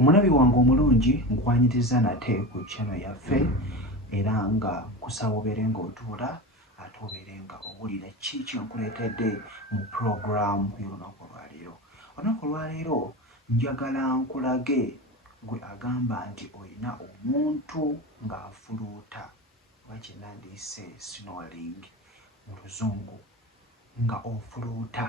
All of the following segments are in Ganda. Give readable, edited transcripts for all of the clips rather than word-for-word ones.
Omulabi wange omulungi nkwanyiriza nate ku channel yaffe era nga kusaba obeere ng'otuula ate obeere nga owulira ki kyenkuleetedde mu program y'olunaku olwaleero. Olunaku olwaleero njagala nkulage gwe agamba nti olina omuntu ng'afuluuta oba kye nandiyise snoring mu luzungu nga ofuluuta.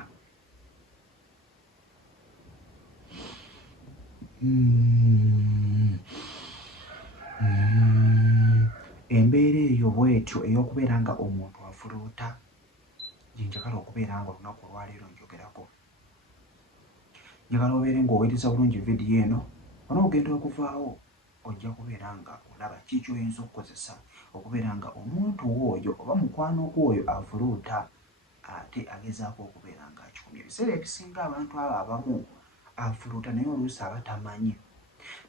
Embeera eyo bwetyo ey'okubeera nga omuntu afuluuta gye njagala okubeera nga olunaku olwaleero njogerako. Njagala obeere ng'owuliriza bulungi vidiyo eno, onoogenda okuvaawo ojja kubeera nga olaba ki ky'oyinza okukozesa okubeera nga omuntu oyo oba mukwano gw'oyo afuluuta ate agezaako okubeera ng'akikumya. Ebiseera ebisinga abantu abo abamu afuluuta naye oluusi aba tamanyi.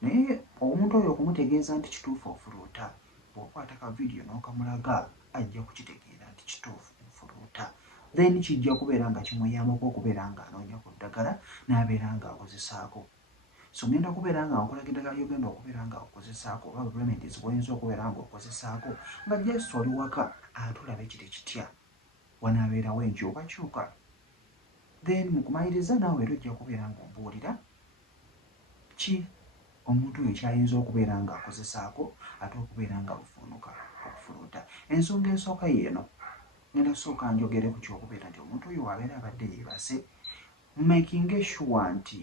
Naye omuntu oyo okumutegeeza nti kituufu ofuluuta, bw'okwata ka vidiyo n'okamulaga ajja kukitegeera nti kituufu ofuluuta. Then kijja kubeera nga kimuyambako okubeera ng'anoonya ku ddagala n'abeera ng'akozesaako. So ngenda kubeera nga nkulaga eddagala ly'ogenda okubeera nga okozesaako oba remedies bw'oyinza okubeera ng'okozesaako nga just oli waka ate olabe kiri kitya wanaabeerawo enkyukakyuka. Then mu kumaliriza naawe era ojja kubeera ng'ombuulira ki omuntu oyo kyayinza okubeera ng'akozesaako ate okubeera nga bufuunuka okufuluuta. Ensonga esooka yeeno, ngenda kusooka njogere ku ky'okubeera nti omuntu oyo wabeera abadde yeebase, making sure nti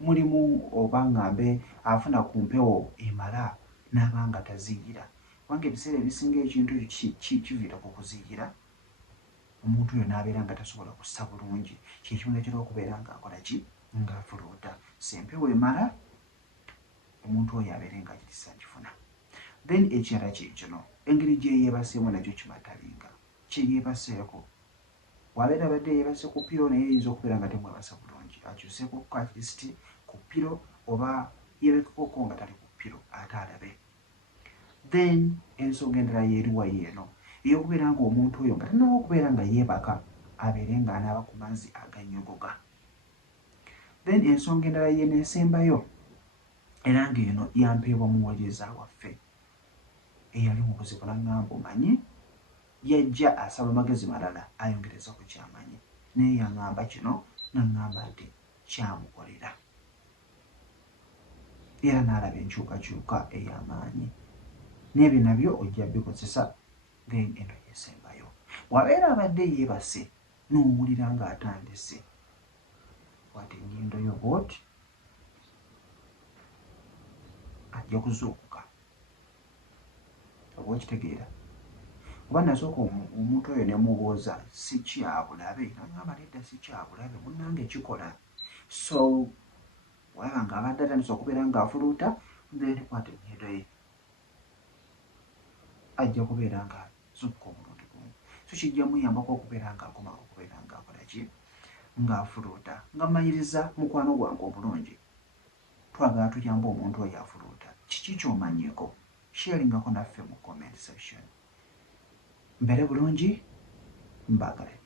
mulimu oba ngambe afuna ku mpewo emala n'aba nga taziiyira. Kubanga ebiseera ebisinga ekintu kiviira ku kuziiyira, omuntu oyo n'abeera nga tasobola kussa bulungi, kye kimuleetera okubeera ng'akola ki? Ng'afuluuta. Sempewo emala omuntu oyo abeere ng'agirisa agifuna. Then ekirala kye kino, engeri gye yeebaseemu nakyo kimatalinga. Kye yeebaseeko, wabeera abadde yeebase ku piro naye eyinza okubeera nga temwebasa bulungi, akyuseeko at least ku piro oba yeebekeko nga tali ku piro ate alabe. Then ensonga endala yeeriwa yeeno ey'okubeera ng'omuntu oyo nga tannaba okubeera nga yeebaka abeere ng'anaaba ku mazzi agannyogoga. Then ensonga endala yeeneesembayo era ng'eno yampeebwa muweereza waffe eyali mu buzibu n'aŋŋamba omanyi, yajja asaba amagezi malala ayongereza ku kyamanyi, naye yaŋŋamba kino n'aŋŋamba nti kyamukolera era n'alaba enkyukakyuka ey'amaanyi. N'ebyo nabyo ojja bikozesa. Then eno yeesembayo, bw'abeera abadde yeebase n'owulira ng'atandise wati ennyindo yo bw'oti, ajja kuzuukuka. Oba okitegeera? Kuba nasooka omuntu oyo ne mubuuza si kyabulabe, n'aŋŋamba nedda si kyabulabe munnange kikola. So walaba ng'abadde atandise okubeera ng'afuluuta, then kwata ennyindo ye ajja kubeera ng'azuukuka omulundi gumu. So kijja muyambako okubeera ng'akoma okubeera ng'akola ki? Ng'afuluuta. Nga mmaliriza mukwano gwange omulungi, twagala tuyambe omuntu oyo afuluuta. Kiki ky'omanyiiko? Sharingako naffe mu comment section. Mbeere bulungi, mbaagala.